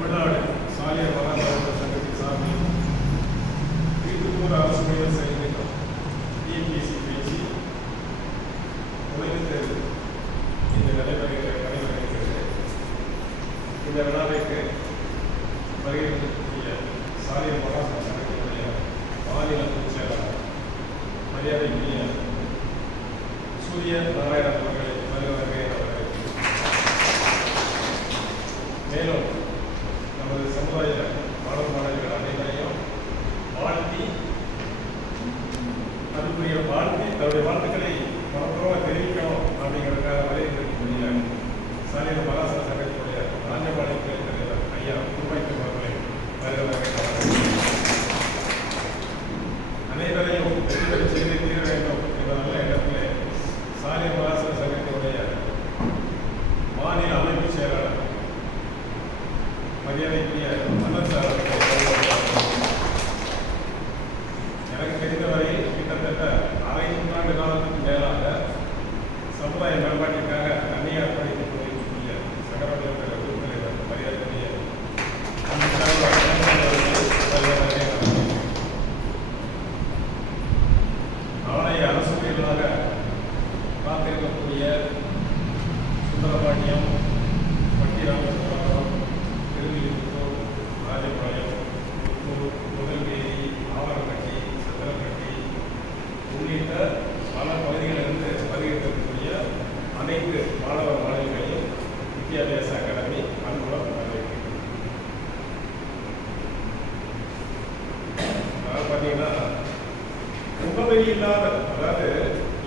தமிழ்நாடு சாலியர் மகாநகர சங்கத்தின் சார்பில் வீட்டுக்கூர் அரசு பணிகள் செயல்திட்டம் டிஎன்பிஎஸ்சி பேச்சு நுழைவுத் தேர்வு இன்று நடைபெறுகிறது. இந்த விழாவிற்கு வருகின்ற சாலியர் மகாநகர சங்கத்தினுடைய மாநில பொதுச் செயலாளர் மரியாதைக்குரிய சூரிய நாராயணன் அவர்களை வருகிறவர்கள். மேலும் நமது சமுதாய மாணவ மாணவிகள் அனைவரையும் வாழ்த்தி அதுக்குரிய தன்னுடைய வாழ்த்துக்களை மனப்பூர்வமாக தெரிவிக்கணும் அப்படிங்கிறதுக்காக வரையறுக்கக்கூடிய சாலியர் மகாசன சங்கத்தினுடைய ராஜபாளையம் கிளை தலைவர் ஐயா குருவாய்க்கு அவர்களை வருகிறவர்கள். அனைவரையும் வெற்றி செய்து தீர வேண்டும் என்ற நல்ல இடத்திலே சாலியர் மகாசன சங்கத்தினுடைய மாநில அமைப்பு செயலாளர் மரியாதைக்குரிய அண்ணன் சார் எனக்கு தெரிந்தவரையில் கிட்டத்தட்ட அரை நூற்றாண்டு காலத்துக்கு மேலாக சமுதாய மேம்பாட்டிற்காக தனியார் படித்துக் கொண்டிருக்கக்கூடிய சங்கரவடைய உறுப்பினர் மரியாதைக்குரிய ஆணைய அரசு பணிகளாக காத்திருக்கக்கூடிய சுந்தரபாண்டியம் பட்டிராமபுரம் திருவிழிப்புத்தூர் ராஜபாளையம் முதல்வேரி ஆவரப்பட்டி சத்திரப்பட்டி உள்ளிட்ட பல பகுதிகளிலிருந்து வருகின்றக்கூடிய அனைத்து மாணவ மாணவிகளையும் வித்யாபியாச அகாடமி அன்புடன் வரவேற்கிறது. அதாவது பார்த்தீங்கன்னா முகவரி இல்லாத, அதாவது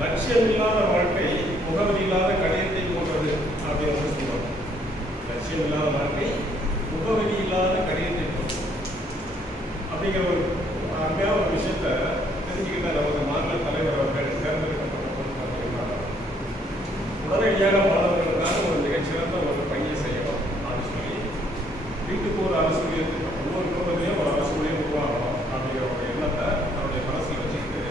லட்சியம் இல்லாத வாழ்க்கை முகவரி இல்லாத கடிதத்தை போன்றது அப்படின்னு சொல்லுவாங்க. லட்சியம் இல்லாத வாழ்க்கை முகவரி இல்லாத கடிதத்தை போன்றது அப்படிங்கிற ஒரு அருமையான ஒரு விஷயத்த தெரிஞ்சுக்கிட்ட நமது மாநில தலைவர் அவர்கள் தேர்ந்தெடுக்கப்பட்ட போது பார்த்தீங்கன்னா உடனடியாக மாணவர்களுக்கான ஒரு மிகச்சிறந்த ஒரு பணியை செய்யணும் அப்படின்னு சொல்லி வீட்டுக்கு ஒரு அரசு ஊழியர் ஒவ்வொரு குடும்பத்திலையும் ஒரு அரசு ஊழியர் உருவாகணும் அப்படிங்கிற ஒரு எண்ணத்தை அவருடைய மனசில் வச்சுக்கிட்டு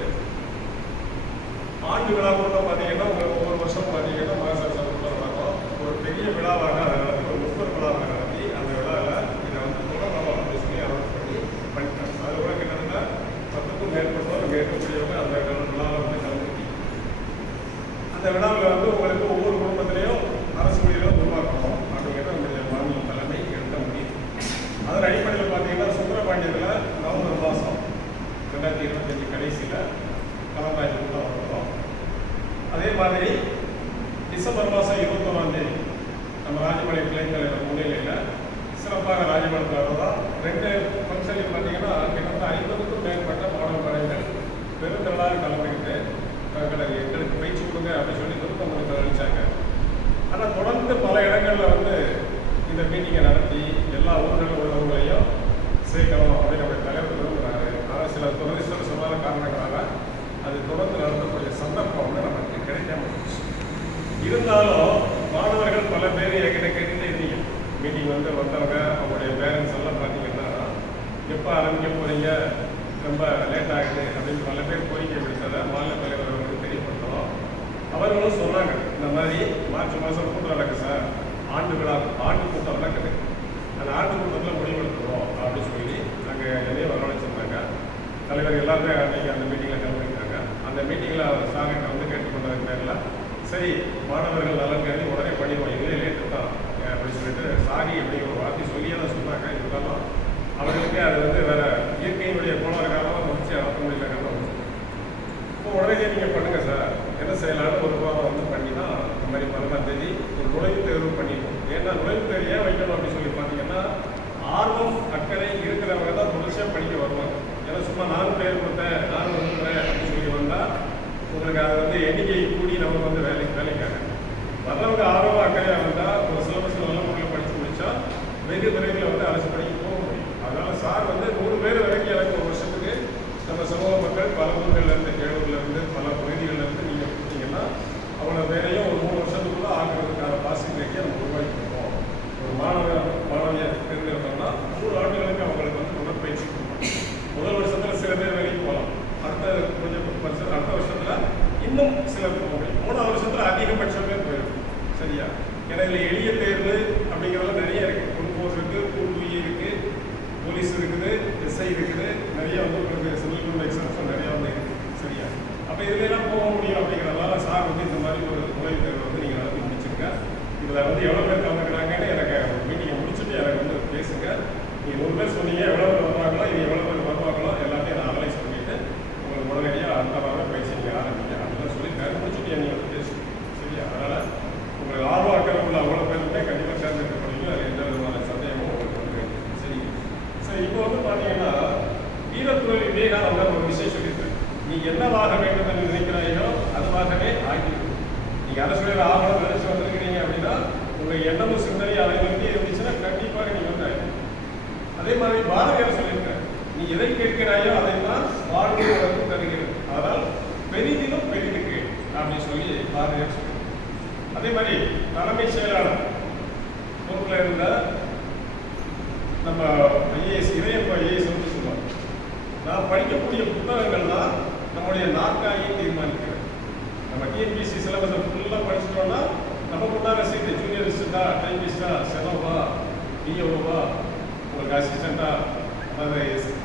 ஆண்டு விழா கூட பார்த்தீங்கன்னா ஒவ்வொரு வருஷம் பார்த்தீங்கன்னா மகாசன சங்கத்தில் நடக்கும். ஒரு பெரிய விழாவாக அதை நடத்தி ஒரு 30 விழாவாக நடத்தி அந்த விழாவில் இதை வந்து தொடரணும் அப்படின்னு சொல்லி அனௌன்ஸ் பண்ணிட்டாங்க. அது கூட கிட்டத்தட்ட 10க்கும் மேற்பட்டோர் இங்கே இருக்கக்கூடியவங்க அந்த விழாவில் வந்து கலந்துக்கிட்டு அந்த விழாவில் வந்து உங்களுக்கு ஒவ்வொரு குடும்பத்திலையும் அரசு ஊழியர்களும் உருவாக்கணும் அப்படிங்கிறத நம்முடைய மாநில தலைமை எடுத்த முடியும். அதன் அடிப்படையில் பார்த்தீங்கன்னா சுந்தரபாண்டியத்தில் நவம்பர் மாதம் 2025 கடைசியில் கலந்தாய்வு தான் வந்தோம். அதே மாதிரி டிசம்பர் மாதம் 21ஆம் தேதி நம்ம ராஜபாளையம் கிளை தலைவர் முன்னிலையில் சிறப்பாக ராஜபாளையத்தில் தான் 2 ஃபங்க்ஷனில் பார்த்தீங்கன்னா கிட்டத்தட்ட 50க்கும் மேற்பட்ட மாணவ மாணவிகள் பெருந்திரளாக கலந்துக்கிட்டு எங்களுக்கு பயிற்சி கொடுங்க அப்படின்னு சொல்லி விருப்பம் அளித்தாங்க. ஆனால் தொடர்ந்து பல இடங்களில் வந்து இந்த மீட்டிங்கை நடத்தி எல்லா ஊர்களில் உள்ளவங்களையும் சேர்க்கணும் அப்படின்னு நம்முடைய தலைவர் விரும்புகிறாரு. ஆனால் சில துரதிர்ஷ்டவசமான காரணங்களால் அது தொடர்ந்து நடத்தக்கூடிய சந்தர்ப்பம் வந்து நமக்கு கிடைக்காம போச்சு. இருந்தாலும் மாணவர்கள் பல பேர் என்கிட்ட கேட்டுகிட்டே இருந்தீங்க. மீட்டிங் வந்து வந்தவங்க அவங்களுடைய பேரண்ட்ஸ் எல்லாம் பார்த்தீங்கன்னா எப்போ ஆரம்பிக்க போகிறீங்க, ரொம்ப லேட் ஆகுது அப்படின்னு பல பேர் கோரிக்கை விடுத்ததை மாநில தலைவர் அவர்களுக்கு தெரியப்படுத்தணும். அவர்களும் சொன்னாங்க, இந்த மாதிரி மார்ச் மாதம் கூட்டம் நடக்குது சார், ஆண்டு கூட்டம் நடக்குது, அந்த ஆண்டு கூட்டத்தில் முடிவெடுத்துவோம் அப்படின்னு சொல்லி நாங்கள் என்னையும் வரவழைச்சிருந்தாங்க. தலைவர் எல்லாருமே அன்றைக்கி அந்த மீட்டிங்கில் கலந்துருக்காங்க. அந்த மீட்டிங்கில் அவர் சார்கிட்ட வந்து கேட்டுக்கொண்டதன் பேரில் சரி மாணவர்கள் நலன் கருதி உடனே பண்ணிடுவோம், இதே லேட்டு தான் அப்படின்னு சொல்லிட்டு சாரி அப்படிங்கிற ஒரு வார்த்தை சொல்லியே தான் சொன்னாங்க. இருந்தாலும் அவர்களுக்கே அது வந்து வேறு இயற்கையினுடைய கோளாறு காலமாக முடிச்சு நடத்த முடியலங்கிறத வந்து இப்போ உடனே நீங்கள் பண்ணுங்கள் சார், என்ன செய்யலான்னு ஒரு வாரம் வந்து பண்ணி தான் இந்த மாதிரி 11ஆம் தேதி ஒரு நுழைவுத் தேர்வு பண்ணிடுவோம். ஏன்னா நுழைவுத் தேர்வு ஏன் வைக்கணும் அப்படின்னு சொல்லி பார்த்தீங்கன்னா ஆர்வம் அக்கறை இருக்கிறவங்க தான் தொடர்ச்சியாக படிக்க வருவாங்க. ஏன்னா சும்மா 4 பேர் கொடுத்தேன் 4 வந்துடுறேன் அப்படின்னு சொல்லி வந்தால் உங்களுக்கு அதை வந்து எண்ணிக்கை கூடி நமக்கு வந்து வேலைக்காக வர்றவங்க ஆர்வம் அக்கறையாக வந்தால் ஒரு சிலபஸில் நல்ல முறையில் படித்து முடித்தா வெகு விரைவில் வந்து அரசு படிக்க போக முடியும். அதனால் சார் வந்து 100 பேர் வரைக்கும் எனக்கு ஒரு வருஷத்துக்கு நம்ம சமூக மக்கள் பல ஊர்கள்லேருந்து கேளூர்லேருந்து பல பகுதிகளிலேருந்து நீங்கள் கொடுத்தீங்கன்னா அவ்வளோ வேலையும் ஒரு 3 வருஷத்துக்குள்ளே ஆகிறதுக்கான பாசிபிலிட்டியை நம்ம என்னவாக வேண்டும் என்று நினைக்கிறாயோ அதுவாகவே ஆகிடும். நீங்கள் அரசியல் ஆகணும் நினைச்சு வந்திருக்கிறீங்க அப்படின்னா உங்கள் எண்ணமும் சிந்தனை அதை நோக்கி இருந்துச்சுன்னா கண்டிப்பாக நீங்கள் வந்து அதே மாதிரி பாரதியார் சொல்லியிருக்கார், நீ எதை கேட்கிறாயோ அதை தான் வாழ்க்கை உனக்கு தருகிறது, அதனால் பெரிதிலும் பெரிதுக்கு அப்படின்னு சொல்லி பாரதியார் சொல்லியிருக்கார். அதே மாதிரி தலைமைச் செயலாளர் பொறுப்பில் இருந்த நம்ம ஐஏஎஸ் இறையப்ப ஐஏஎஸ் வந்து சொல்லுவாங்க, நான் படிக்கக்கூடிய புத்தகங்கள் தான் நம்முடைய நாற்காலியை தீர்மானிக்கிறது. நம்ம டிஎன்பிசி சிலபஸை ஃபுல்லாக படிச்சிட்டோம்னா நமக்கு உண்டான சீட்டு ஜூனியர் அசிஸ்டண்டா, டைபிஸ்டா, செலவா, டிஓவா, உங்களுக்கு அசிஸ்டண்டா, அதாவது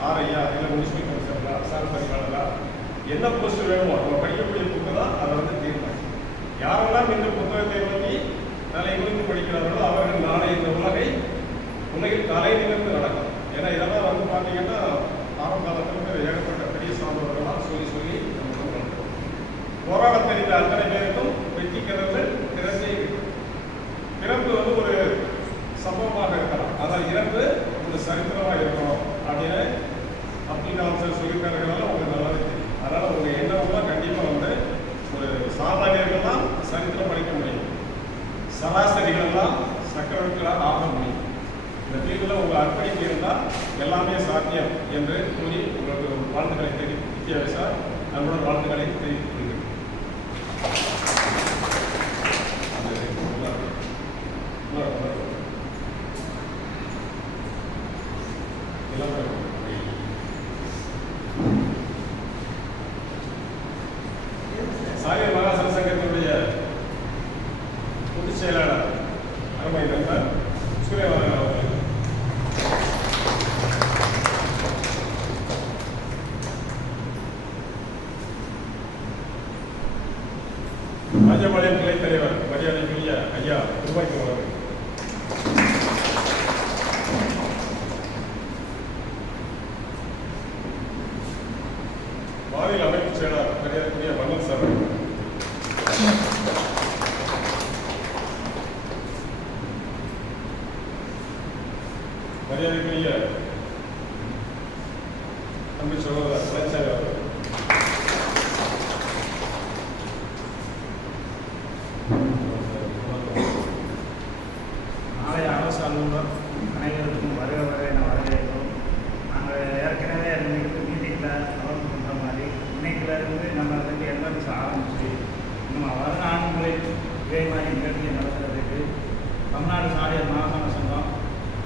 ஆர்ஐயா, இல்லை முனிசிபல் கமிஷனரா, சார் பதிவாளரா, என்ன போஸ்ட் வேணுமோ நம்ம படிக்கக்கூடிய புத்தகம் அதை வந்து தீர்மானிக்கும். யாரெல்லாம் இந்த புத்தகத்தை நோக்கி தலை இருந்து படிக்கிறார்களோ அவர்கள் நாளை இந்த உலகில் தலை நிமிர்ந்து நடக்கும். ஏன்னா இதெல்லாம் வந்து பார்த்தீங்கன்னா ஆரம்ப காலத்தில் ஏகப்பட்ட பெரிய சான்றோர்களாக சொல்லி நம்ம பண்ணுறோம். போராட தெரிந்த அத்தனை பேருக்கும் வெற்றி கதவு திறந்தே இருக்கு. பிறப்பு வந்து ஒரு சம்பவமாக இருக்கலாம், ஆனால் இறப்பு ஒரு சரித்திரமாக இருக்கணும் அப்படின்னு அப்துல் கலாம் சார் சொல்லியிருக்காருனால உங்களுக்கு நல்லாவே தெரியும். அதனால் உங்கள் எண்ணம்லாம் கண்டிப்பாக வந்து ஒரு சாமானியர்கள்லாம் சரித்திரம் படிக்க முடியும், சராசரிகளெல்லாம் சக்கரவர்த்திகளாக ஆக முடியும். இந்த தீர்வில் உங்கள் அர்ப்பணிப்பு இருந்தால் எல்லாமே சாத்தியம் என்று கூறி உங்களுக்கு வாழ்த்துக்களை தெரிவித்து சார் நம்மளோட வாழ்த்துக்களை தெரிவித்துக் கொள்கிறேன். சாயர் மகாசன சங்கத்தினுடைய பொதுச் செயலாளர் அருமை நண்பர் சூரியவாதன் அவர்கள், ராஜபாளையம் கிளை தலைவர் மரியாதைக்குரிய ஐயா துர்பாய்க்கு அவர்கள், மாநில அமைப்பு செயலாளர் மரியாதைக்குரிய மன்னன் சார், மரியாதைக்குரிய அன்பு சகோதரர் பழனிசாமி அவர்கள், நாளைய அரசு அலுவலர் அனைவருக்கும் வருக என வரவேற்கிறோம். நாங்கள் ஏற்கனவே மீட்டிங்கில் கவர்மெண்ட் பண்ணுற மாதிரி இன்னைக்கிலிருந்து நம்ம வந்து எல்எம்ஸ் ஆரம்பிச்சு நம்ம வருநாட்களில் இதே மாதிரி நிகழ்ச்சியை நடத்துறதுக்கு தமிழ்நாடு சாலையர் மகாசன சங்கம்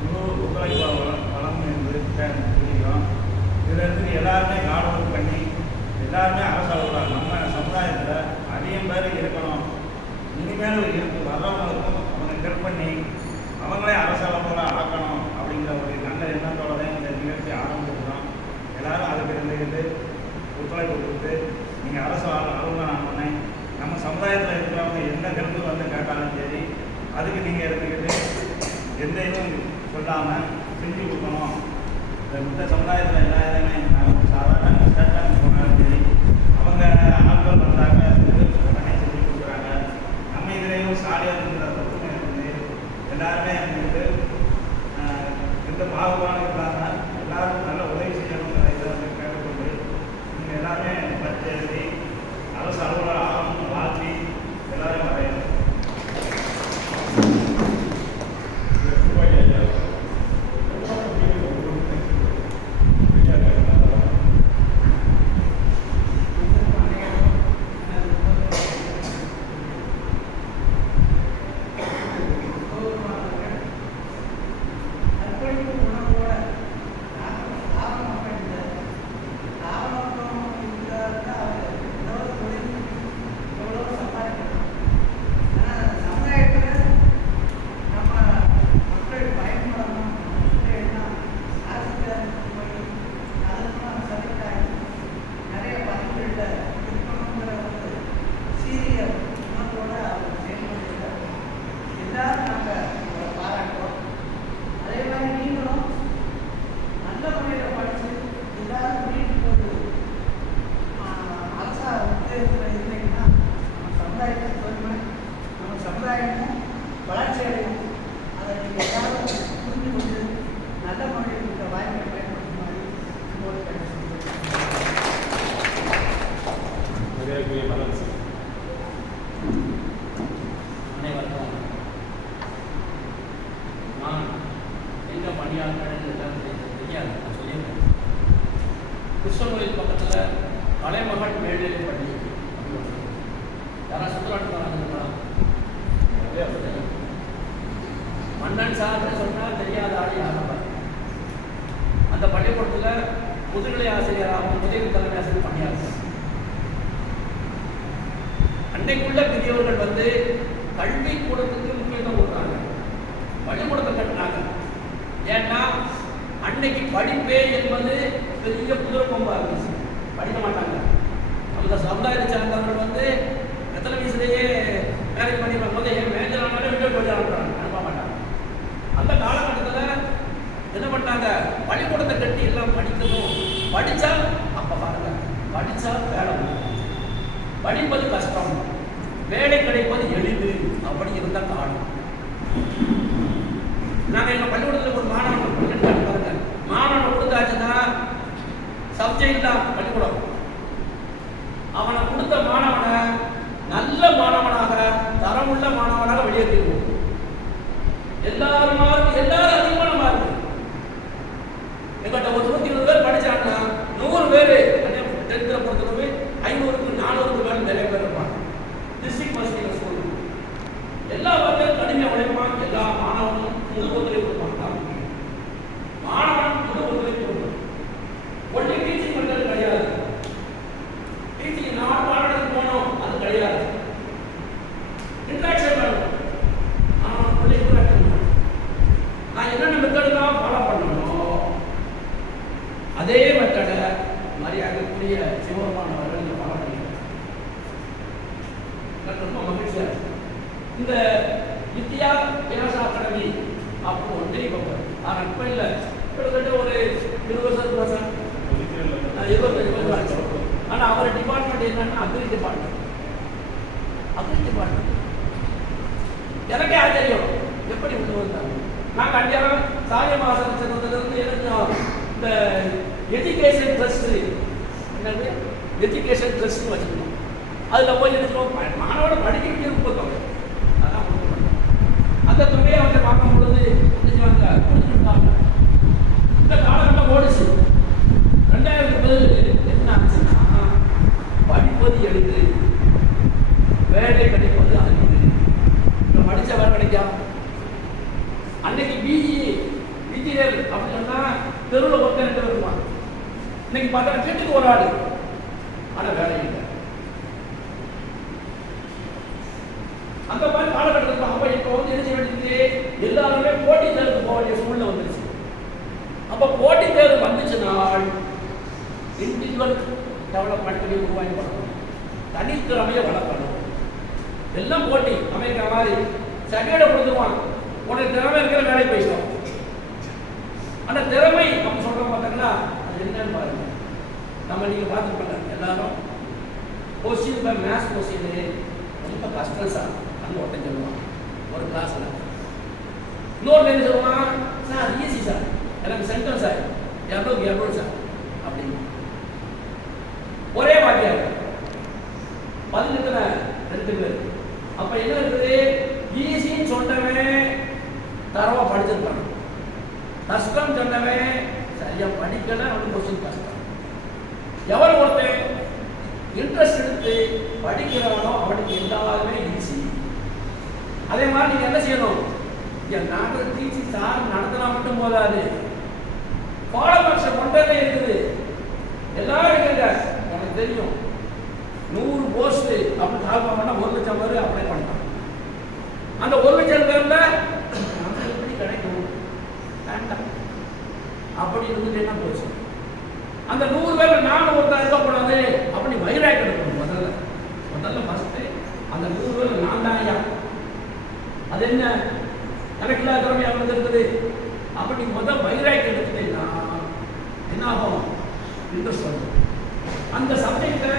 முழு ஒத்துழைப்பு வளம் என்று தெரிவிக்கிறோம். இதில் இருந்து எல்லாருமே ஹார்ட் ஒர்க் பண்ணி எல்லாருமே அரசு அலுவலர் நம்ம சமுதாயத்தில் அதிகம் பேர் இருக்கணும், இனிமேல் வர்றவங்களுக்கும் அவங்க ஹெல்ப் பண்ணி அவங்களே அரசு அலுவலராக ஆக்கணும் அப்படிங்கிற ஒரு நல்ல எண்ணத்தோட தான் இந்த நிகழ்ச்சி ஆரம்பிச்சிருக்கோம். எல்லாரும் அதுக்கு இருந்துக்கிட்டு ஒத்துழைப்பு கொடுத்து நீங்கள் அரசு அலுவலர் ஆனோடனே நம்ம சமுதாயத்தில் இருக்கிறவங்க எந்த ஹெல்ப்பு வந்து கேட்டாலும் சரி அதுக்கு நீங்கள் இருந்துக்கிட்டு எந்த இதுவும் சொல்லாமல் செஞ்சு கொடுக்கணும். இந்த மொத்த சமுதாயத்தில் எல்லா இதுமே சாதாரண ஸ்டேட்டாக போனாலும் சரி அவங்க ஆட்கள் வந்தாங்க உடனே செஞ்சு கொடுக்குறாங்க. நம்ம இதுலேயும் சாலியாருங்கிற ஒற்றுமை இருந்து எல்லாருமே வந்துட்டு எந்த பாகுபாடும் இல்லாமல் எல்லாருக்கும் நல்ல உதவி செய்யணுங்கிற இதை வந்து கேட்டுக்கொண்டு நீங்கள் எல்லாருமே பற்றி எழுதி அரசு அலுவலர் ஆகணும்னு வாழ்த்தி எல்லாரும் வரையணும். எல்லாரும் நாங்கள் பாராட்டுவோம். அதே மாதிரி நீங்களும் பணியாளர்கள் எல்லாம் தெரியாது, நான் சொல்லியிருக்கேன். கிருஷ்ணன் கோயில் பக்கத்தில் கலைமகள் மேல்நிலை பள்ளி யாராவது சுற்றுலாட்டு வராங்களா? மன்னன் சார்னு சொன்னால் தெரியாத ஆள் யாரும். அந்த பள்ளிக்கூடத்தில் முதுகலை ஆசிரியராகவும் முதுகலை தலைமை ஆசிரியர் பணியாளர். அன்னைக்குள்ள பெரியவர்கள் வந்து கல்வி கூடத்துக்கு முக்கியத்துவம் கொடுத்தாங்க, பள்ளிக்கூடத்தை கட்டினாங்க. ஏன்னா அன்னைக்கு படிப்பே என்பது பெரிய குதிரை கொம்பா இருந்துச்சு, படிக்க மாட்டாங்க. அந்த சமுதாயத்தை சேர்ந்தவர்கள் வந்து எத்தனை வயசுலேயே மேரேஜ் பண்ணி போது ஏன் மேஜர் ஆனாலும் வீட்டில் கொஞ்சம் அனுப்ப மாட்டாங்க. அந்த காலகட்டத்தில் என்ன பண்ணாங்க, பள்ளிக்கூடத்தை கட்டி எல்லாம் படிக்கணும். படித்தா அப்போ பாருங்க, படித்தா வேலை படிப்பது கஷ்டம், வேலை கிடைப்பது எளிது அப்படி இருந்த காலம். நாங்கள் எங்கள் பள்ளிக்கூடத்தில் ஒரு மாணவன் பாருங்க, மாணவனை கொடுத்தாச்சுன்னா சப்ஜெக்ட் தான் பள்ளிக்கூடம். அவனை கொடுத்த மாணவனை நல்ல மாணவனாக தரமுள்ள மாணவனாக வெளியேற்றிடுவோம். எல்லாரும் அதிகமான மார்க். எங்கிட்ட ஒரு 120 பேர் படிச்சாங்கன்னா 100 பேர் 10th பொறுத்தளவு 500க்கு 400க்கு மேலே நிறைய பேர் இருப்பாங்க. டிஸ்ட்ரிக்ட் மஸ்டிங் ஸ்கூல் எல்லா வகையும் கடுமையாக உழைப்பான். எல்லா மாணவனும் முழு ஒத்துழைப்பு கொடுப்பாங்க. மாணவன் முழு ஒத்துழைப்பு கொடுப்பான். ஒன்லி டீச்சிங் பண்ணுறது கிடையாது. டீச்சிங் நான் பாடத்துக்கு போனோம் அது கிடையாது. இன்ட்ராக்ஷன் வேணும். மாணவன் உள்ள இன்ட்ராக்ஷன் வேணும். நான் என்னென்ன மெத்தடெல்லாம் ஃபாலோ பண்ணணும் அதே மெத்தடை மரியாதைக்குரிய சிவபெருமான் அவர்கள் இந்த ஃபாலோ பண்ணிக்கிறார். ரொம்ப மகிழ்ச்சியாக இந்த வித்யா வியாச அகாடமி அப்போ ஒன்றே இப்போ இப்போ இல்லை, கிட்டத்தட்ட ஒரு 20 வருஷம் 20 ஆச்சு. ஆனால் அவர் டிபார்ட்மெண்ட் என்னன்னா அக்ரி டிபார்ட்மெண்ட். எனக்கே ஆச்சரியம் எப்படி கொண்டு வந்தாங்க. நாங்கள் அஞ்சாரம் சாய மாசம் சேர்ந்ததுலேருந்து எனக்கு இந்த எஜுகேஷன் ட்ரஸ்ட் என்னது எஜுகேஷன் ட்ரஸ்ட்னு வச்சுக்கணும். அதில் போய் எடுத்துருவோம் மாணவனை படிக்க இருப்போம். அதான் அந்த தொகையை வந்து பார்க்கும் பொழுது கொடுத்துருக்காங்க. இந்த காலகட்டம் ஓடிச்சு. 2010 என்ன ஆச்சுன்னா படிப்பது எளிது, வேலை கிடைப்பது அரிது. இப்போ படித்த வேலை கிடைக்கும். அன்னைக்கு பிஇ இன்ஜினியர் அப்படின்னா தெருவில் ஒருத்தர் 2 பேர் இருப்பாங்க. இன்னைக்கு பார்த்தா வீட்டுக்கு ஒரு ஆள், ஆனால் வேலை இல்லை. அந்த மாதிரி காலகட்டத்தில் அப்போ இப்போ வந்து என்ன செய்ய வேண்டியது, எல்லாருமே போட்டி தேர்வுக்கு போக வேண்டிய சூழ்நிலை வந்துருச்சு. அப்போ போட்டி தேர்வு வந்துச்சுனால் இண்டிவிஜுவல் டெவலப்மெண்ட்டுமே உருவாக்கி பண்ணணும், தனித்திறமையை வளர்க்கணும். எல்லாம் போட்டி. அமெரிக்கா மாதிரி சர்டிஃபிகேட்டை கொடுத்துருவான், உனக்கு திறமை இருக்கிற வேலை போயிடும். அந்த திறமை நம்ம சொல்கிறோம் பார்த்தீங்கன்னா அது என்னன்னு பாருங்க. நம்ம நீங்கள் பார்த்துருப்பாங்க எல்லாரும் கொஸ்டின் பை மேத்ஸ் கொஸ்டின் ரொம்ப கஷ்டம் சார் அங்கே ஒருத்தன் சொல்லுவான் ஒரு கிளாஸில். இன்னொரு என்ன சொல்லுவான், சார் ஈஸி சார், எனக்கு சென்டம் சார் 200 சார் அப்படின்னு. ஒரே வாத்தியார் 2 பேர். அப்போ என்ன இருக்குது, ஈஸின்னு சொன்னவன் தரவா படிச்சிருக்கான், கஷ்டம் சொன்னவன் சரியா படிக்கல, அவனுக்கு கொஸ்டின் கஷ்டம். எவன் ஒருத்தன் இன்ட்ரெஸ்ட் எடுத்து படிக்கிறானோ அவனுக்கு எல்லாருமே ஈஸி. அதே மாதிரி நீங்க என்ன செய்யணும், நாங்கள் டீச்சி சார் நடத்தினா மட்டும் போதாது, பாடமாக்ஷன் கொண்டே இருக்குது. எல்லாரும் இருக்குங்க, எனக்கு தெரியும் 100 போஸ்ட் அப்படி கால் பண்ணா 1 லட்சம் பேர் அப்ளை பண்ணிட்டான். அந்த 1 லட்சம் பேர்ல எப்படி கிடைக்கும் வேண்டாம் அப்படி இருந்துட்டு என்ன போச்சு. அந்த 100 பேர்ல நானும் ஒருத்தர் இருக்கக்கூடாது அப்படி வைராக் எடுக்கணும். முதல்ல ஃபர்ஸ்ட் அந்த 100 பேர்ல நான் தான் ஐயா, அது என்ன எனக்கு இல்லாத திறமை அவனுக்கு இருக்குது அப்படி முதல் வைராக் எடுத்துட்டேன்னா என்ன ஆகும், இன்ட்ரெஸ்ட் வரும். அந்த சப்ஜெக்டை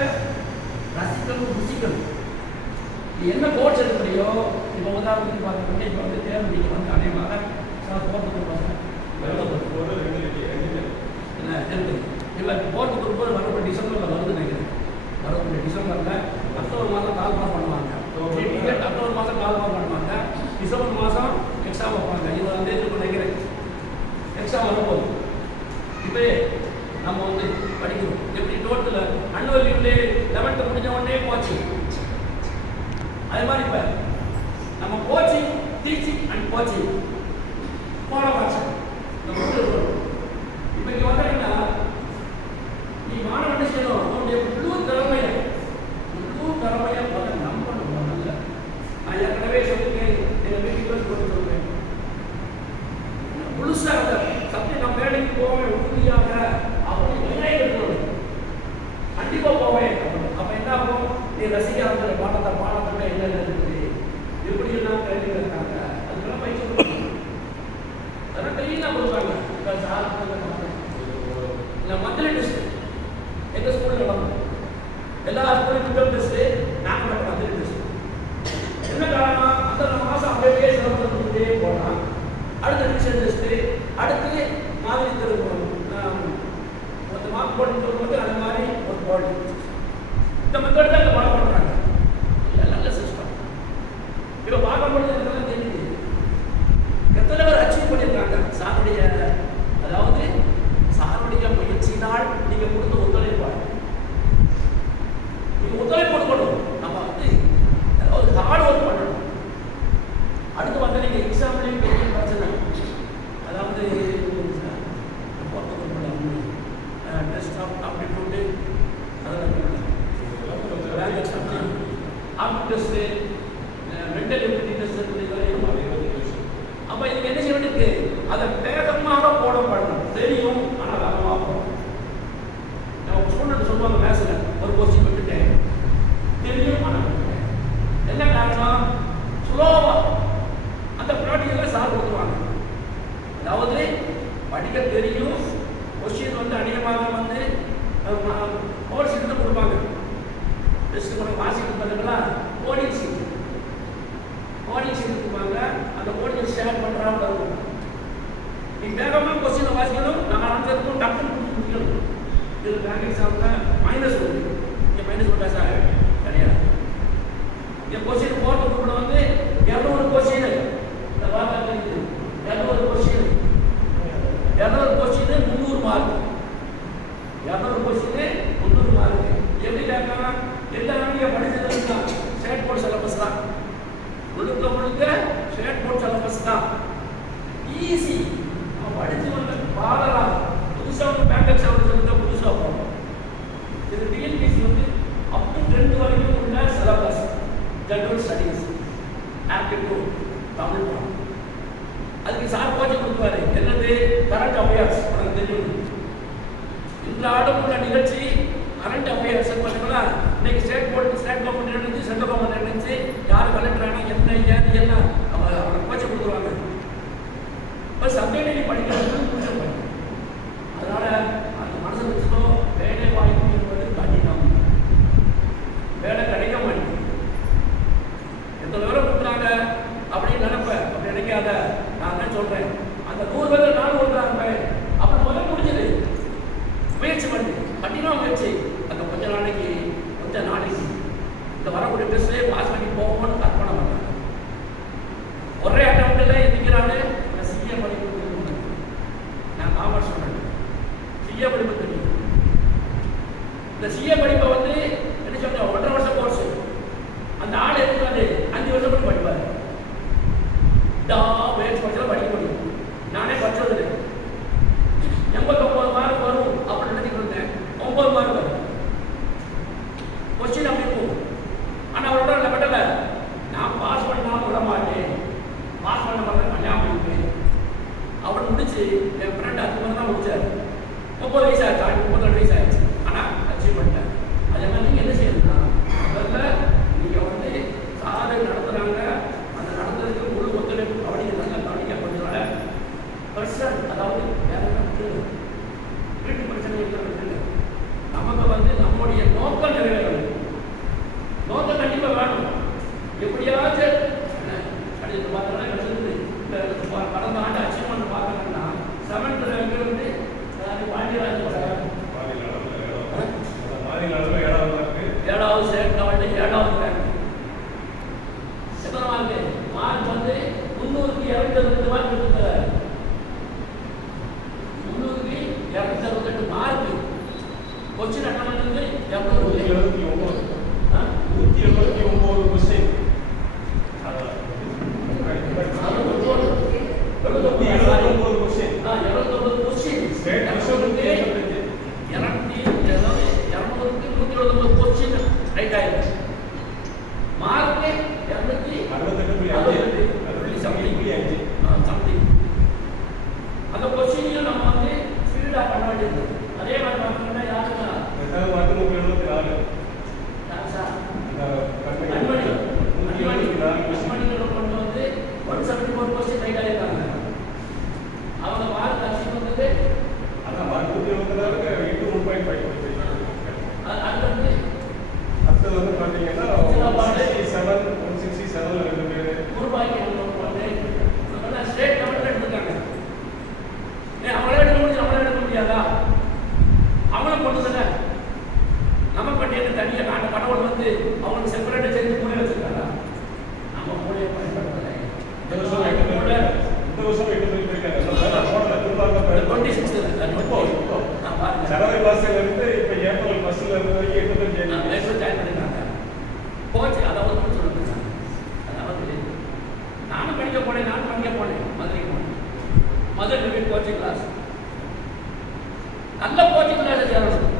ரசிக்கணும், ருசிக்கணும். நீ என்ன கோர்ஸ் எடுக்கிறியோ, இப்போ உதாரணத்துக்கு பார்த்தீங்கன்னா இப்போ வந்து தேர்வு நீங்கள் வந்து அநேகமாக சார் 4th குரூப் என்ன இருக்குது இல்லை 4th குரூப் வரக்கூடிய டிசம்பரில் வருது நினைக்கிறேன். வரக்கூடிய டிசம்பரில் அக்டோபர் மாதம் கால் பாஸ் பண்ணுவாங்க, அக்டோபர் மாதம் கால் பாஸ் பண்ணுவாங்க, டிசம்பர் மாதம் எக்ஸாம் வைப்பாங்க. 20ஆம் தேதி நினைக்கிறேன் எக்ஸாம் வரும்போது இப்போ நம்ம வந்து படிக்கணும். எப்படி 12th அன்னுவல் லீவ்லே 11th முடிஞ்ச உடனே கோச்சிங், அது மாதிரி இப்போ நம்ம கோச்சிங், டீச்சிங் அண்ட் கோச்சிங் போன வருஷம் நம்ம இப்போ இங்கே வந்தீங்கன்னா நீ மாணவன் என்ன செய்யணும், உன்னுடைய முழு திறமையை முதல்ல நம்பணும். முதல்ல நான் ஏற்கனவே சொல்லியிருக்கேன், எங்கள் வீட்டுக்கு சொல்லுவேன், முழுசாக சப்ஜெக்ட் நான் வேலைக்கு போவேன் உறுதியாக அப்படி விளையாடி இருக்கணும், கண்டிப்பாக போவேன். அப்போ என்ன ஆகும், நீ ரசிகாங்கிற பாடத்தை என்ன இருக்குது, எப்படி எல்லாம் கேள்வி இருக்காங்க, அதுக்கெல்லாம் பயிற்சி கொடுக்கணும். அதெல்லாம் டெய்லியும் கொடுப்பாங்க. இல்லை மந்த்லி டெஸ்ட் எங்கள் ஸ்கூலில் நடக்கும், எல்லா ஸ்கூலும் மிட்டம் டெஸ்ட்டு, நாங்கள் மட்டும் மந்த்லி டெஸ்ட். என்ன காரணம், அந்த மாதம் அப்படியே சிறப்பு கொடுத்துட்டே போனால் அடுத்த டிவிஷன் டெஸ்ட்டு, அடுத்து மாதிரி திருப்பம் ஒரு மார்க் போட்டு போது அந்த மாதிரி ஒரு போர்டு இந்த மெத்தட் தான் ஃபாலோ பண்ணுறாங்க. நல்ல சிஸ்டம். இப்போ பார்க்கும்பொழுது இதெல்லாம் தெரியுது எத்தனை பேர் அச்சீவ் பண்ணியிருக்காங்க சாருடைய, அதாவது சாருடைய முயற்சினால் நீங்கள் கொடுத்த ஒத்துழைப்பாடு, நீங்கள் ஒத்துழைப்பு கொடுக்கணும். நம்ம வந்து அதாவது ஹார்ட் ஒர்க் பண்ணணும். அடுத்து வந்து நீங்கள் எக்ஸாம்லேயும் பெரிய பிரச்சனை, அதாவது டெஸ்ட் ஆஃப் ஆப்டிடியூடு, அதெல்லாம் exam apti test, mental ability test. அப்போ இதுக்கு என்ன செய்ய வேண்டியிருக்கு, அதை வேகமாக போடப்படணும். தெரியும் ஆனால் வேகமாக போடணும். நான் ஸ்டூடெண்ட் சொல்லுவாங்க மேத்ஸில் ஒரு கொஸ்டின் விட்டுட்டேன், தெரியும் ஆனால் விட்டுட்டேன். என்ன காரணம், ஸ்லோவாக அந்த ப்ராக்டிக்கலாக சார் கொடுத்துருவாங்க. அதாவது படிக்க தெரியும், கொஸ்டின் வந்து அதிகமாக வந்து ஓவர் சீட்டு தான் கொடுப்பாங்க. டெஸ்ட்டு கூட வாசிட்டு பார்த்தீங்களா, கோடிங் சீட்டு கொடுப்பாங்க. அந்த கோடிங் ஷேர் பண்ணுறாங்க. நீ வேகமாக கொஸ்டினை வாசிக்கணும், நான் ஆன்சருக்கும் டக்குன்னு முடிக்கணும். இது பேங்க் எக்ஸாமில் மைனஸ் வருது. இங்கே மைனஸ் போட்டா சார் கிடையாது. இங்கே கொஸ்டின் போட்டு கூட வந்து 200 கொஸ்டின், இந்த வார்த்தை 200 கொஸ்டின் 300 மார்க், 200 கொஸ்டின் 300 மார்க். எப்படி கேட்கலாம், எல்லாரும் நீங்கள் படிச்சது ஸ்டேட் போர்ட் சிலபஸ் தான், முழுக்க ஸ்டேட் போர்ட் சிலபஸ் தான். ஈஸி, நம்ம படித்து வந்து பாடலாம். புதுசாக வந்து பேங்க் எக்ஸாம் சொல்லிட்டு புதுசாக போகணும். இது டிஎன்பிசி வந்து அப் டு 10th வரைக்கும் உள்ள syllabus, general studies, aptitude, Tamil பாடம். அதுக்கு சார் கோச்சிங் கொடுப்பாரு. என்னது, கரண்ட் அஃபேர்ஸ். உனக்கு தெரியும், இந்த ஆடமுள்ள நிகழ்ச்சி கரண்ட் அஃபேர்ஸ் பார்த்தீங்களா. இன்னைக்கு ஸ்டேட் கவர்மெண்ட் இருந்துச்சு, சென்ட்ரல் கவர்மெண்ட் இருந்துச்சு, யார் கலெக்டர் ஆனால் என்ன ஏது எல்லாம் அவங்க கோச்சிங் கொடுத்துருவாங்க. இப்போ சப்ஜெக்ட் நீ படிக்கிறது புரிஞ்சு, அதனால அந்த மனசை வச்சுக்கோ. வேலை வாய்ப்பு என்பது கடினம், வேலை கிடைக்க மாட்டேங்குது. எத்தனை பேரை கொடுக்குறாங்க அப்படின்னு நினைப்பேன், அப்படி நினைக்காத. நான் தான் சொல்றேன், அந்த 100 பேர் 4 கொடுக்குறாங்க, அப்புறம் முதல் முடிஞ்சது. முயற்சி பண்ணி கண்டிப்பாக முயற்சி. அந்த கொஞ்ச நாளைக்கு இந்த வரக்கூடிய டெஸ்ட்லேயே பாஸ் பண்ணி போகணும்னு கற்பனை பண்ணாங்க. ஒரே அட்டம்ப்டில் எந்திக்கிறாங்க. நான் சிஏ படிப்பு தெரியும், நான் காமர்ஸ் ஸ்டூடெண்ட், சிஏ படிப்பு தெரியும். இந்த சிஏ படிப்பை வந்து என்ன சொல்ற 1.5 வருஷம் கோர்ஸ். அந்த ஆள் எடுத்துக்காது 5 வருஷம் கூட படிப்பார். முயற்சி படிச்சாலும் படிக்க முடியும். நானே படிச்சது 89 மார்க் வரும் அப்படின்னு நினைச்சிட்டு இருந்தேன். 9 மார்க் வரும். கொஸ்டின் அப்படி இருக்கும். ஆனால் அவரோட லெவலில் நான் பாஸ் பண்ணாமல் விட மாட்டேன், பாஸ் பண்ண மாட்டேன், கல்யாணம் பண்ணிட்டு அவர் முடிச்சு. என் ஃப்ரெண்ட் 10 தான் முடிச்சார். 30 வயசு ஆச்சு, 32 வயசு ஆயிடுச்சு. ஆனால் அச்சீவ் பண்ணிட்டேன். அதே மாதிரி நீங்கள் என்ன செய்யணும்னா, முதல்ல நீங்கள் வந்து சாலை நடத்துகிறாங்க, அந்த நடத்துறதுக்கு முழு ஒத்துழைப்பு கவனிக்க நல்லா கவனிக்கப்படுறதுனால பர்சன், அதாவது வேற வீட்டு பிரச்சனை இல்லை. நமக்கு வந்து நம்முடைய நோக்கம் நிறைவேறணும். நோக்கம் கண்டிப்பாக வேணும். எப்படியாச்சும் பார்த்தோம்னா கடந்த ஆண்டு அச்சீவ்மெண்ட் பார்த்தோம்னா 7th ரேங்க் வந்து Pandiyaraj mother TV coaching class, நல்ல கோச்சிங் கிளாஸ் சேரணும்.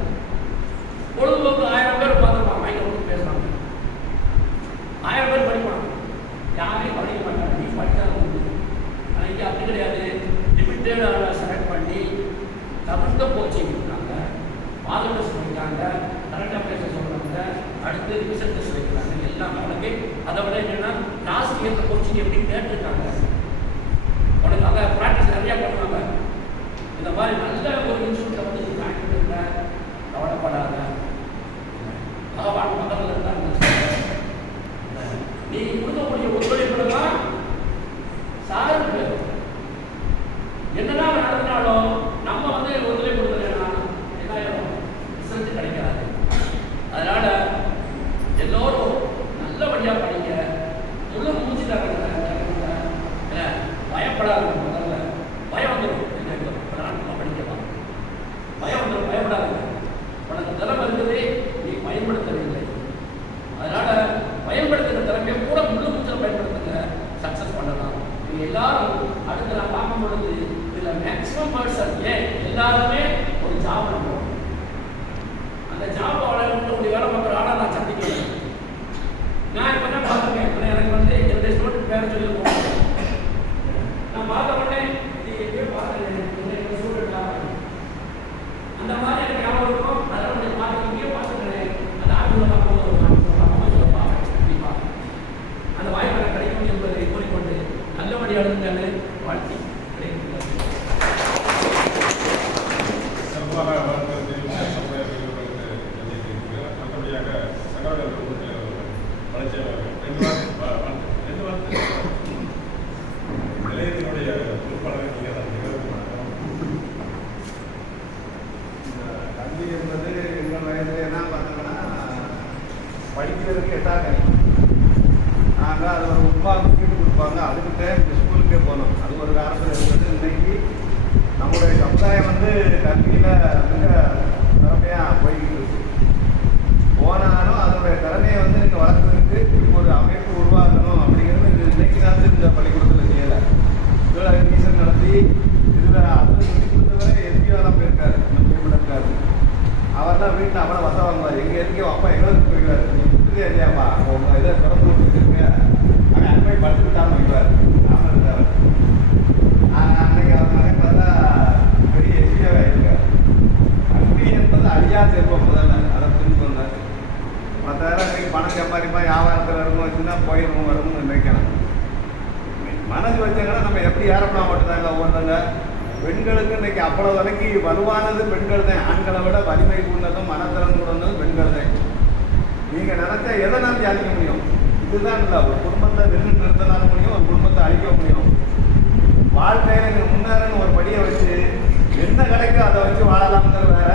பொழுதுபோக்கு 1000 பேர் பார்த்துருப்பாங்க, மைக்கை கொடுத்து பேசுவாங்க, 1000 பேர் படிப்பாங்க, யாரையும் படிக்க மாட்டாங்க. நீ படித்தாலும் ஆனால் இங்கே அப்படி கிடையாது. லிமிட்டட் செலக்ட் பண்ணி தகுந்த கோச்சிங் கொடுக்குறாங்க, மாதம் சொல்லியிருக்காங்க, கரெக்ட் அப்ளேஷன் சொல்கிறாங்க, அடுத்து ரிவிஷன் டெஸ்ட் வைக்கிறாங்க. எல்லாம் உனக்கு அதை விட என்னென்னா லாஸ்ட் இயர் கோச்சிங் எப்படி கேட்டிருக்காங்க, உனக்கு அதை ப்ராக்டிஸ் நிறையா பண்ணுவாங்க. இந்த மாதிரி நல்ல ஒரு இன்ஸ்டியூட்டில் வந்து நீ ஜாயின் பண்ணிருக்க, கவலைப்படாத. பகவான் பக்கத்தில் இருந்தால் நீ கொடுக்கக்கூடிய ஒத்துழைப்புலாம் சாருக்கு என்னென்ன நடத்தினாலும் நம்ம வந்து ஒத்துழைப்பு கொடுக்கலன்னா என்னாயிரம் ரிசல்ட் கிடைக்காது. அதனால எல்லோரும் நல்லபடியாக படிக்க, முழு மூச்சு தரங்க, பயப்படாது. முதல்ல பயம் வந்துடும், நம்ம படிக்கலாம், பயம் வந்துடும், பயப்படாது. உனக்கு திறமை இருக்குது, நீ பயன்படுத்தவில்லை. அதனால பயன்படுத்துகிற திறமையை கூட முழு மூச்சில் பயன்படுத்துங்க, சக்ஸஸ் பண்ணலாம். நீங்கள் எல்லாரும் அடுத்து நான் பார்க்கும் பொழுது இதில் மேக்ஸிமம் பர்சன் எல்லாருமே ஒரு ஜாப் பண்ணுவோம். அந்த ஜாப் வளர்க்கக்கூடிய வேலை பார்க்குற ஆளாக நான் சந்திக்கிறேன். நான் இப்போ தான் பார்த்துருக்கேன். இப்போ எனக்கு வந்து என்னுடைய ஸ்டூடெண்ட் பேரை சொல்லி போகிறேன். நான் பார்த்த உடனே இது எப்படியோ பார்த்துருக்கேன், என்னுடைய ஸ்டூடெண்ட் அந்த மாதிரி எனக்கு ஞாபகம் இருக்கும். அதெல்லாம் கொஞ்சம் பார்த்து இங்கேயோ பார்த்துக்கிறேன். அந்த ஆய்வுகள் அந்த வாய்ப்பு கிடைக்கும் என்பதை கூறிக்கொண்டு நல்லபடியாக இருந்தது வாழ்த்தி சிறப்பாக வளர்க்கிறது சமுதாய பிரிவுகளுக்கு மற்றபடியாக சகோதரர் குடும்பத்தில் வளர்ச்சி 2 வார்த்தை நிலையத்தினுடைய பொறுப்பாளர் நீங்கள் தான் கல்வி என்பது எங்கள் வயதில் என்ன பார்த்தோம்னா படிக்கிறதுக்கு எட்டாக நாங்கள் அது ஒரு உப்பா முக்கியம் கொடுப்பாங்க. அதுக்கிட்டே இந்த ஸ்கூலுக்கே போனோம். அது ஒரு காலத்தில் இருந்தது. இன்னைக்கு நம்முடைய சமுதாயம் வந்து கல்வியில் மிக திறமையாக போய்கிட்டு இருக்கு. போனாலும் அதனுடைய திறமையை வந்து நீங்கள் வளர்க்குறதுக்கு இப்படி ஒரு அமைப்பு உருவாக்கணும் அப்படிங்கிறது இன்னைக்கு தான் இந்த பள்ளிக்கூடத்தில் செய்யலை. இதில் அட்மிஷன் நடத்தி இதில் அதில் சொல்லி கொடுத்தவரை எஸ்பிஆலாம் போயிருக்காரு, நம்ம பேமெண்ட் இருக்காரு. அவர் தான் வீட்டில் அவ்வளோ வசம் வாங்குவார். எங்கள் எதுக்கே அப்பா எங்களுக்கு போயிடுவார், நீ கொடுத்துதே இல்லையாப்பா உங்கள் இதை திறந்து கொடுத்துருக்கீங்க, அங்கே அங்கே போய் படுத்துக்கிட்டான்னு வைப்பார். நாம இருந்தார் அன்னைக்கு அவர் மகன் பார்த்தா பெரிய எஸ்பியாக ஆகிருக்கார். கல்வி என்பது அழியா செல்வம். முதல்ல அதை புரிஞ்சு வந்தார். மற்ற இன்னைக்கு பணம் சம்பாதிப்பா வியாபாரத்தில் வருமோ வச்சுன்னா போயிடுவோம் வரும்னு நினைக்கணும். மனசு வச்சாங்கன்னா நம்ம எப்படி ஏறப்படாம மட்டும்தாங்க ஒன்றுங்க. பெண்களுக்கு இன்னைக்கு அவ்வளோ வரைக்கும் வலுவானது பெண்கள் தான். ஆண்களை விட வலிமை கூடதும் மனத்திறன் கூடதும் பெண்கள் தான். நீங்கள் நினைச்சா எதை நான் சாதிக்க முடியும்? இதுதான் இல்லை, ஒரு குடும்பத்தை நிறுத்தினாலும் முடியும், ஒரு குடும்பத்தை அழிக்க முடியும். வாழ்க்கையில் முன்னேறன்னு ஒரு படியை வச்சு எந்த கிடைக்கோ அதை வச்சு வாழலாம்ங்கிறது வேற.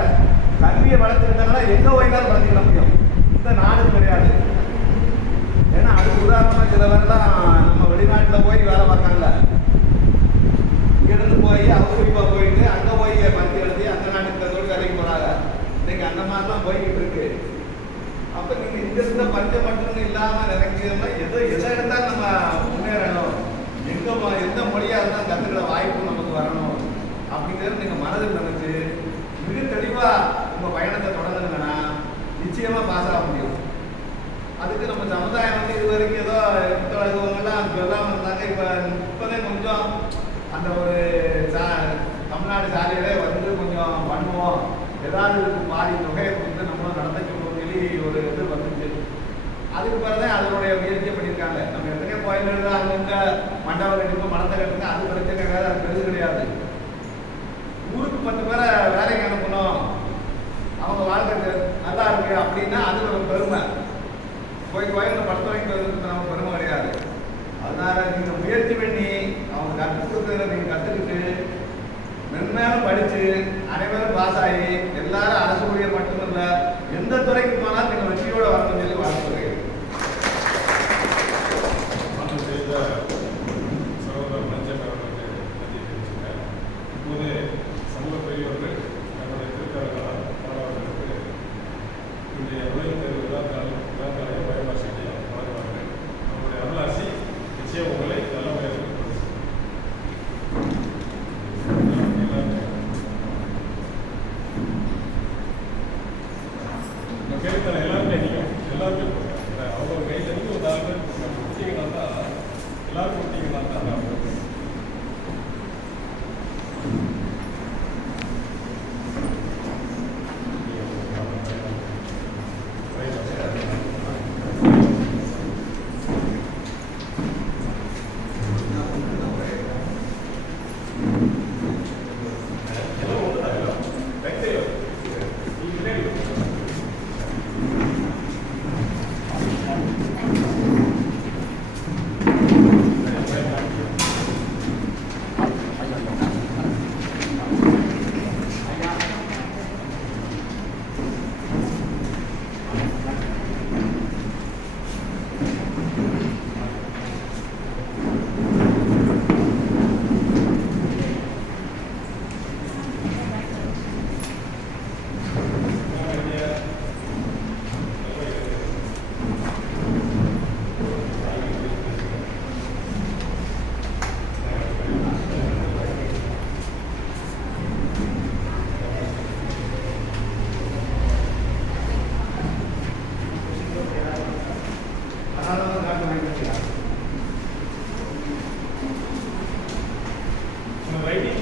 கல்வியை வளர்த்துக்கிட்டனால எங்கே போயினாலும் வளர்த்துக்கிட முடியும். இந்த நாடு கிடையாது. ஏன்னா அதுக்கு உதாரணமாக சில பேர்லாம் நம்ம வெளிநாட்டில் போய் வேலை பார்க்காங்கல்ல, இங்கிருந்து போய் அவசரிப்பாக போயிட்டு அங்கே போய் மத்திய எழுதி அந்த நாட்டுக்கு தந்தோடு வேலைக்கு போகிறாங்க. இன்னைக்கு அந்த மாதிரிலாம் போய்கிட்டு இருக்கு. அப்போ நீங்கள் இந்த இருந்த பஞ்சம் மட்டும் இல்லாமல் நினைக்கிறோம்னா எதை எடுத்தாலும் நம்ம முன்னேறணும், எந்த மொழியாக இருந்தாலும் கற்றுக்கிற வாய்ப்பு நமக்கு வரணும் அப்படிங்கிறது நீங்கள் மனதில் நினைச்சு மிக தெளிவாக உங்கள் பயணத்தை தொடங்குங்கன்னா நிச்சயமாக பாஸ் ஆக முடியும். அதுக்கு நம்ம சமுதாயம் வந்து இது வரைக்கும் ஏதோ புத்தகங்கள்லாம் சொல்லாமல் இருந்தாங்க. இப்போதான் கொஞ்சம் அந்த ஒரு தமிழ்நாடு சாலையிலே வந்து கொஞ்சம் பண்ணுவோம், ஏதாவது பாதி தொகையை கொடுத்து நம்மளும் நடந்துக்கணும்னு சொல்லி ஒரு இது வந்துச்சு. அதுக்கு பிறகுதான் அதனுடைய முயற்சியை பண்ணியிருக்காங்க. நம்ம எத்தனையோ கோயில் எழுத அங்கங்கே மண்டபம் கட்டிப்போம், மனத்தை கட்டுங்க, அது பிரச்சனை கிடையாது, அது பெருது கிடையாது. ஊருக்கு 10 பேரை வேலைக்கு அனுப்பணும், அவங்க வாழ்க்கை நல்லா இருக்கு அப்படின்னா அது ஒரு பெருமை. கோயிலில் 10 வரைக்கும் வருது நம்ம பெருமை கிடையாது. அதனால நீங்கள் முயற்சி பண்ணி அவங்க கற்றுக் கொடுக்குறத நீங்கள் கற்றுக்கிட்டு மென்மேலும் படித்து அனைவரும் பாஸ் ஆகி எல்லாரும் அரசு ஊழியர் மட்டுமில்லை எந்த துறைக்கு போனாலும் நீங்கள் வெற்றியோடு வரணும்னு சொல்லி வாழ்த்துக்கிறேன். சகோதரர் மஞ்சள் அவர்களுக்கு நன்றி தெரிவிச்சுக்கிறேன். இப்போது சமூக பெரியவர்கள் தங்களுடைய திருக்கரங்களால் மாணவர்களுக்கு இன்றைய நுழைவுத் தேர்வு விழாக்காலையை பயமாசி வழங்குவார்கள். நம்முடைய அருளாசி நிச்சயம் உங்களை நல்ல முறையில்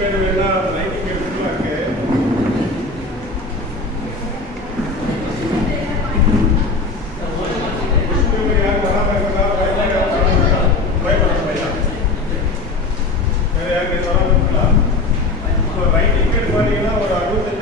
பேர் வேணா 90 பேர் இருக்கு. முஸ்லீம் யார் வராம இருக்கா? பயப்பட பையா வேற யாருக்கு வராம இருக்கா? இப்போ ரைட்டிங் பேர் பார்த்தீங்கன்னா ஒரு 65